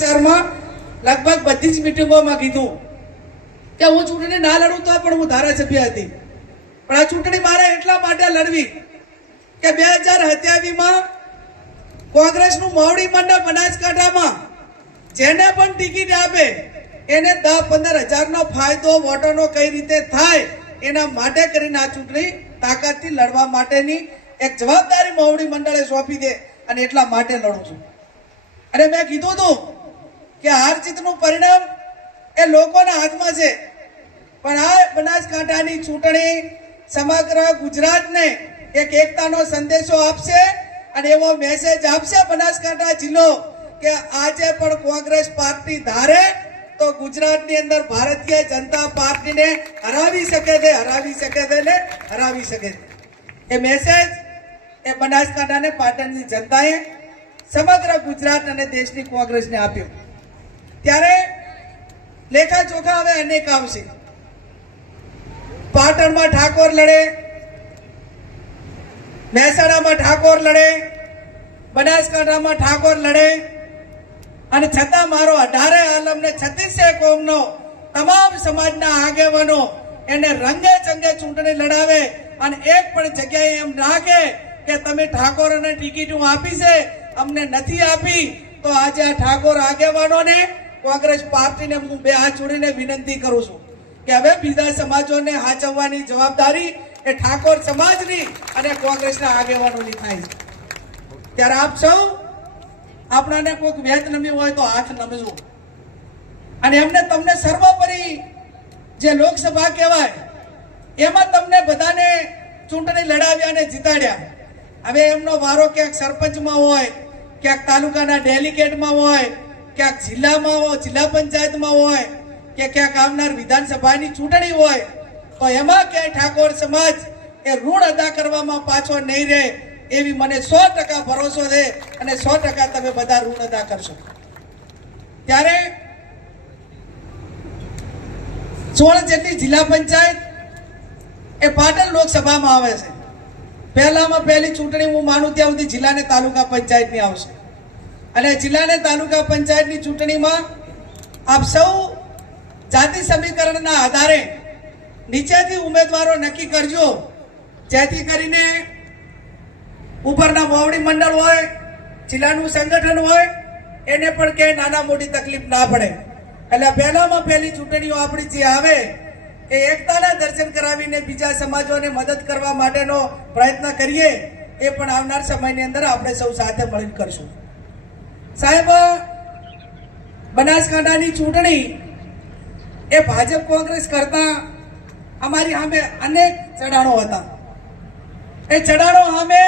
વિસ્તારમાં લગભગ બધી જ મિટિંગોમાં કીધું કે હું ચૂંટણી ના લડું તો પણ હું ધારાસભ્ય હતી. પણ આ ચૂંટણી મારે એટલા માટે લડવી કે બે હજાર સત્યાવીસમાં કોંગ્રેસનું મોવડી મંડળ બનાસકાંઠામાં જેને પણ ટિકિટ આપે, એને દસ પંદર હજારનો ફાયદો, વોટરનો કઈ રીતે થાય, એના માટે કરીને આ ચૂંટણી તાકાતથી લડવા માટેની એક જવાબદારી મોવડી મંડળે સોંપી દે અને એટલા માટે લડું છું. અને મેં કીધું હતું કે હાર જીતનું પરિણામ એ લોકોના હાથમાં છે. પણ આ બનાસકાંઠાની ચૂંટણી સમગ્ર ગુજરાતને એક એકતાનો સંદેશો આપશે અને એવો મેસેજ આપશે બનાસકાંઠા જિલ્લો કે આજે પણ કોંગ્રેસ પાર્ટી ધારે તો ગુજરાતની અંદર ભારતીય જનતા પાર્ટીને હરાવી શકે છે, હરાવી શકે છે ને હરાવી શકે છે. એ મેસેજ એ બનાસકાંઠાને પાટણની જનતાએ સમગ્ર ગુજરાત અને દેશની કોંગ્રેસને આપ્યો. ત્યારે લેખા ચોખા હવે અનેક આવશે પાટણમાં ઠાકોર લડે, મહેસાણામાં ઠાકોર લડે, બનાસકાંઠામાં ઠાકોર લડે, અને છતાં મારો અઢારે આલમને છત્રીસે કોમનો તમામ સમાજના આગેવાનો એને રંગે ચંગે ચૂંટણી લડાવે અને એક પણ જગ્યાએ એમ ના કે તમે ઠાકોરોને ટિકિટ હું આપી છે, અમને નથી આપી, તો આજે આ ઠાકોર આગેવાનોને કોંગ્રેસ પાર્ટીને હું બે હાથ જોડીને વિનંતી કરું છું કે હવે બીજા સમાજોને હાચવવાની જવાબદારી એ ઠાકોર સમાજની અને કોંગ્રેસના આગેવાનોની થાય ત્યારે આપ સૌ આપણાને કોઈક વેચ નમી હોય તો હાથ નમજો. અને એમને તમને સર્વોપરી જે લોકસભા કહેવાય, એમાં તમને બધાને ચૂંટણી લડાવ્યા અને જીતાડ્યા. હવે એમનો વારો ક્યાંક સરપંચમાં હોય, ક્યાંક તાલુકાના ડેલિગેટમાં હોય ક્યાંક જિલ્લામાં હોય, જિલ્લા પંચાયતમાં હોય, કે ક્યાંક આવનાર વિધાનસભાની ચૂંટણી હોય, તો એમાં ક્યાંય ઠાકોર સમાજ એ ઋણ અદા કરવામાં પાછો નહીં રહે એવી મને સો ટકા ભરોસો છે અને સો ટકા તમે બધા ઋણ અદા કરશો. ત્યારે સોળ જેટલી જિલ્લા પંચાયત એ પાટણ લોકસભામાં આવે છે. પહેલામાં પહેલી ચૂંટણી હું માનું ત્યાં સુધી જિલ્લા અને તાલુકા પંચાયતની આવશે. અને જિલ્લા અને તાલુકા પંચાયતની ચૂંટણીમાં આપ સૌ જાતિ સમીકરણના આધારે નીચેથી ઉમેદવારો નક્કી કરજો. જેથી કરીને ઉપરના મોવડી મંડળ હોય, જિલ્લાનું સંગઠન હોય, એને પણ ક્યાંય નાના મોટી તકલીફ ના પડે. એટલે પહેલામાં પહેલી ચૂંટણીઓ આપણી જે આવે, એ એકતાના દર્શન કરાવીને બીજા સમાજોને મદદ કરવા માટેનો પ્રયત્ન કરીએ, એ પણ આવનાર સમયની અંદર આપણે સૌ સાથે મળીને કરશું. સાહેબ, બનાસકાંઠાની ચૂંટણી એ ભાજપ કોંગ્રેસ કરતા અમારી સામે અનેક ચડાણો હતા. એ ચડાણો સામે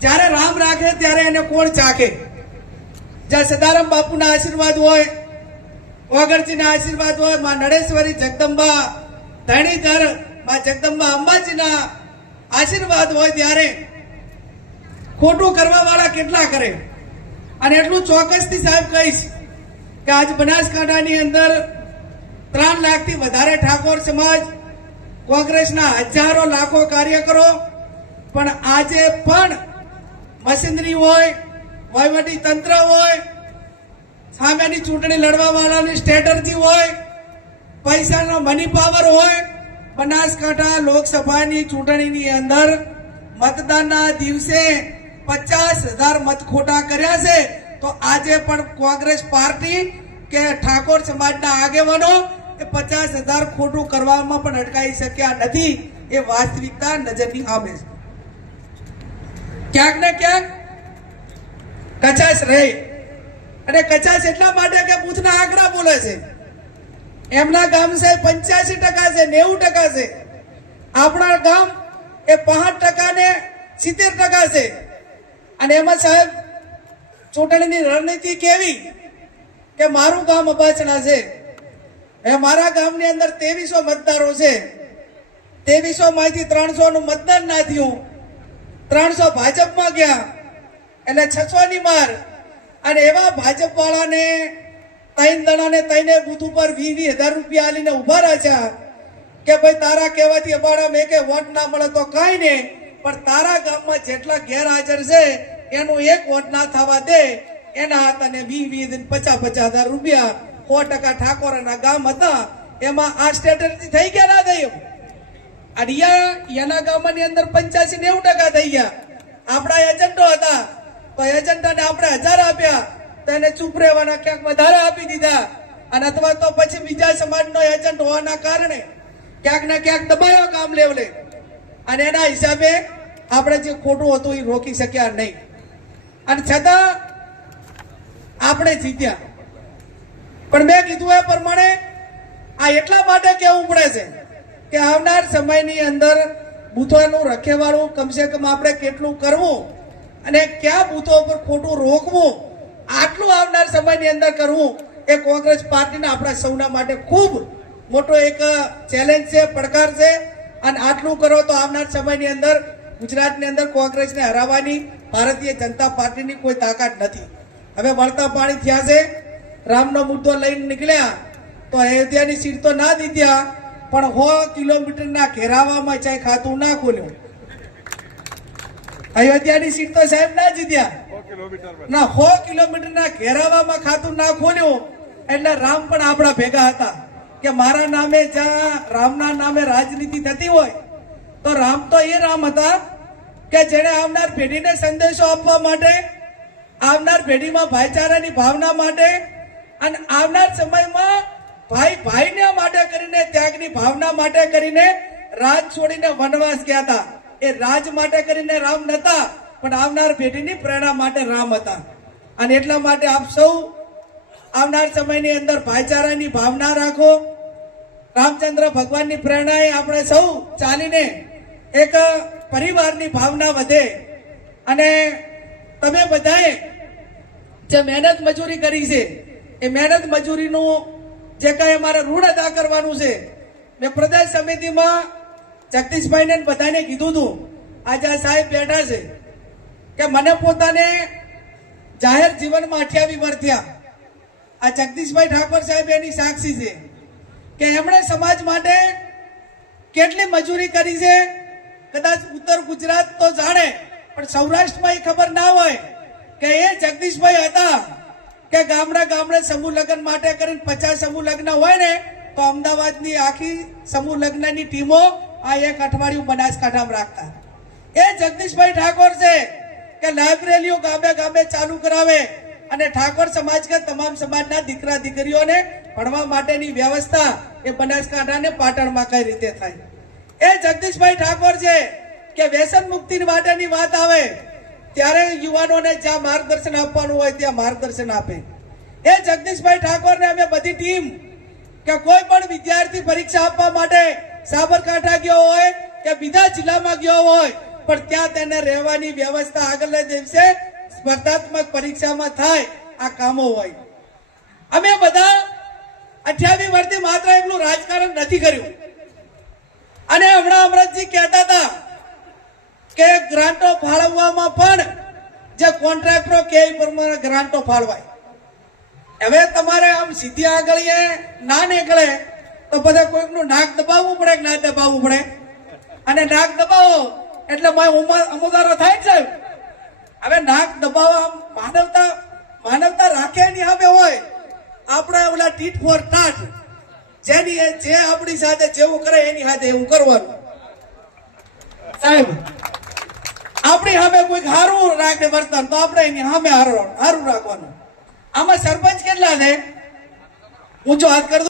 જ્યારે રામ રાખે ત્યારે એને કોણ ચાખે? જ્યાં સદારામ બાપુના આશીર્વાદ હોય વાગડજીના આશીર્વાદ હોય, માં નડેશ્વરી, જગદંબા ધણીધર, માં જગદંબા અંબાજીના આશીર્વાદ હોય ત્યારે ખોટું કરવા વાળા કેટલા કરે? અને એટલું ચોક્કસથી સાહેબ કહીશ કે આજ બનાસકાંઠાની અંદર ત્રણ લાખથી વધારે ઠાકોર સમાજ કોંગ્રેસના હજારો લાખો કાર્યકરો, પણ આજે પણ મશીનરી હોય, વહીવટી તંત્ર હોય, સામેની ચૂંટણી લડવા વાળાની સ્ટ્રેટર્જી હોય, પૈસાનો મની પાવર હોય, બનાસકાંઠા લોકસભાની ચૂંટણીની અંદર મતદાનના દિવસે પચાસ હજાર મત ખોટા કર્યા છે, તો આજે પણ કોંગ્રેસ પાર્ટી કે ઠાકોર સમાજના આગેવાનો એ પચાસ હજાર ખોટું કરવામાં પણ અટકાઈ શક્યા નથી, એ વાસ્તવિકતા નજરની સામે છે. ક્યાંક ને ક્યાંક કચાશ રહે. અને કચાશ એટલા માટે કે બુથના આંકડા બોલે છે. એમના ગામ છે પંચ્યાસી ટકા છે, નેવું ટકા છે. આપણા ગામ એ પાંચ ટકા ને સિત્તેર ટકા છે. અને એમાં સાહેબ, ચૂંટણીની રણનીતિ કેવી કે મારું ગામ અબાચણા છે. એ મારા ગામની અંદર ત્રેવીસો મતદારો છે. ત્રેવીસો માંથી ત્રણસો નું મતદાન ના થયું. ત્રણસો ભાજપમાં ગયા. એટલે છસો ની માર. અને એવા ભાજપ વાળાને ત્રણ દણાને ત્રણે બુથ ઉપર વી વી હજાર રૂપિયા આલીને ઊભા રાખ્યા કે ભાઈ તારા કહેવાથી અબાડા મેં કે વોટ ના મળે તો કાંઈ નહીં. પણ તારા ગામમાં જેટલા ગેરહાજર છે, એનું એક વોટ ના થવા દે. એના હતા ને વી વી પચાસ પચાસ હજાર રૂપિયા સો ટકા ઠાકોરના ગામ હતા. એમાં આ સ્ટ્રેટેજી થઈ ગયા ના થઈ અડિયા એના ગામની અંદર પંચ્યાસી નેવું ટકા થઈ ગયા. આપણા એજન્ટો હતા. તો એજન્ટોને આપણે હજાર આપ્યા. તો એને ચૂપ રહેવાના ક્યાંક વધારે આપી દીધા. અને અથવા તો પછી બીજા સમાજનો એજન્ટ હોવાના કારણે ક્યાંક ને ક્યાંક દબાયો કામ લેવલે. અને એના હિસાબે આપણે જે ખોટું હતું એ રોકી શક્યા નહીં. અને છતાં આપણે જીત્યા. પણ મેં કીધું એ પ્રમાણે આ એટલા માટે કેવું પડે છે કે આવનાર સમયની અંદર બૂથોનું રખેવાળું કમસે કમ આપણે કેટલું કરવું અને કયા બૂથો ઉપર ખોટું રોકવું, આટલું આવનાર સમયની અંદર કરવું એ કોંગ્રેસ પાર્ટીના આપણા સૌના માટે ખૂબ મોટો એક ચેલેન્જ છે, પડકાર છે. અને આટલું કરો તો આવનાર સમયની અંદર ગુજરાતની અંદર કોંગ્રેસને હરાવવાની ભારતીય જનતા પાર્ટીની કોઈ તાકાત નથી. હવે વળતા પાણી થયા છે. રામનો મુદ્દો લઈને નીકળ્યા તો અયોધ્યાની સીટ તો ના દીધ્યા પણ સો કિલોમીટરના ઘેરાવામાં ચાહે ખાતું ના ખોલ્યું. અયોધ્યાની સીટ તો સાહેબ ના જીત્યા ના, સો કિલોમીટરના ઘેરાવામાં ખાતું ના ખોલ્યું, એટલે રામ પણ આપણા ભેગા હતા. કે મારા નામે જ્યાં રામના નામે રાજનીતિ થતી હોય તો રામ તો એ રામ હતા કે જેણે આવનાર પેઢીને સંદેશો આપવા માટે, આવનાર પેઢીમાં ભાઈચારાની ભાવના માટે અને આવનાર સમયમાં ભાઈ ભાઈને માટે કરીને, ત્યાગની ભાવના માટે કરીને રાજ છોડીને વનવાસ ગયા હતા. એ રાજ માટે કરીને રામ નતા, પણ આવનાર પેઢીની પ્રેરણા માટે રામ હતા. અને એટલા માટે આપ સૌ આવનાર સમયની અંદર ભાઈચારાની ભાવના રાખો. રામચંદ્ર ભગવાનની પ્રેરણાએ આપણે સૌ ચાલીને એક પરિવારની ભાવના વધે અને તમે બધાએ જે મહેનત મજૂરી કરી છે, એ મહેનત મજૂરીનું જે કાંઈ અમારે ઋણ અદા કરવાનું છે, મેં પ્રદેશ સમિતિમાં જગદીશભાઈને બધાને કીધું હતું, આજે આ સાહેબ બેઠા છે, કે મને પોતાને જાહેર જીવનમાં અઠ્યાવી વર્ષ આ જગદીશભાઈ ઠાકોર સાહેબ એની સાક્ષી છે, કે એમણે સમાજ માટે કેટલી મજૂરી કરી છે કદાચ ઉત્તર ગુજરાત તો જાણે, પણ સૌરાષ્ટ્રમાં એ ખબર ના હોય કે એ જગદીશભાઈ હતા કે ગામડા ગામડે સમૂહ લગ્ન માટે કરીને પચાસ સમૂહ લગ્ન હોય ને, તો અમદાવાદની આખી સમૂહ લગ્નની ટીમો આ એક અઠવાડિયું બનાસકાંઠામાં રાખતા. એ જગદીશભાઈ ઠાકોર છે કે લાઇબ્રેરીઓ ગામે ગામે ચાલુ કરાવે અને ઠાકોર સમાજ કે તમામ સમાજના દીકરા દીકરીઓને ભણવા માટેની વ્યવસ્થા એ બનાસકાંઠા ને પાટણમાં કઈ રીતે થાય? એ જગદીશભાઈ ઠાકોર છે કે વ્યસન મુક્તિ માટેની વાત આવે, ત્યારે યુવાનોને જ્યાં માર્ગદર્શન આપવાનું હોય ત્યાં માર્ગદર્શન આપે. એ જગદીશભાઈ ઠાકોરને અમે બધી ટીમ કે કોઈ પણ વિદ્યાર્થી પરીક્ષા આપવા માટે સાબરકાંઠા ગયો હોય કે બીજા જિલ્લામાં ગયો હોય, પણ ત્યાં તેને રહેવાની વ્યવસ્થા આગળના દિવસે સ્પર્ધાત્મક પરીક્ષામાં થાય, આ કામો હોય. અમે બધા અઠ્યાવીસ વર્ષથી માત્ર એટલું રાજકારણ નથી કર્યું. અને હમણાં અમરતજી કહેતા હતા કે ગ્રાન્ટો ફાળવવામાં પણ જે કોન્ટ્રાક્ટરો કે એ પ્રમાણે ગ્રાન્ટો ફાળવાય. હવે તમારે આમ સીધી આગળ ના નીકળે તો બધા કોઈકનું નાક દબાવવું પડે કે ના દબાવવું પડે? અને નાક દબાવો એટલે અમુદારો થાય છે હવે નાક દબાવવા માનવતા માનવતા રાખે નહીં હવે હોય. આપણે ઓલા ટીટ ફોર ટાટ જેની જે આપણી સાથે જેવું કરે એની સાથે એવું કરવાનું. સાહેબ, આપણી સામે કોઈક હારું રાખે વર્તન, તો આપણે એની સામે હારું હારું રાખવાનું. આમાં સરપંચ કેટલા છે? ઊંચો હાથ કરતો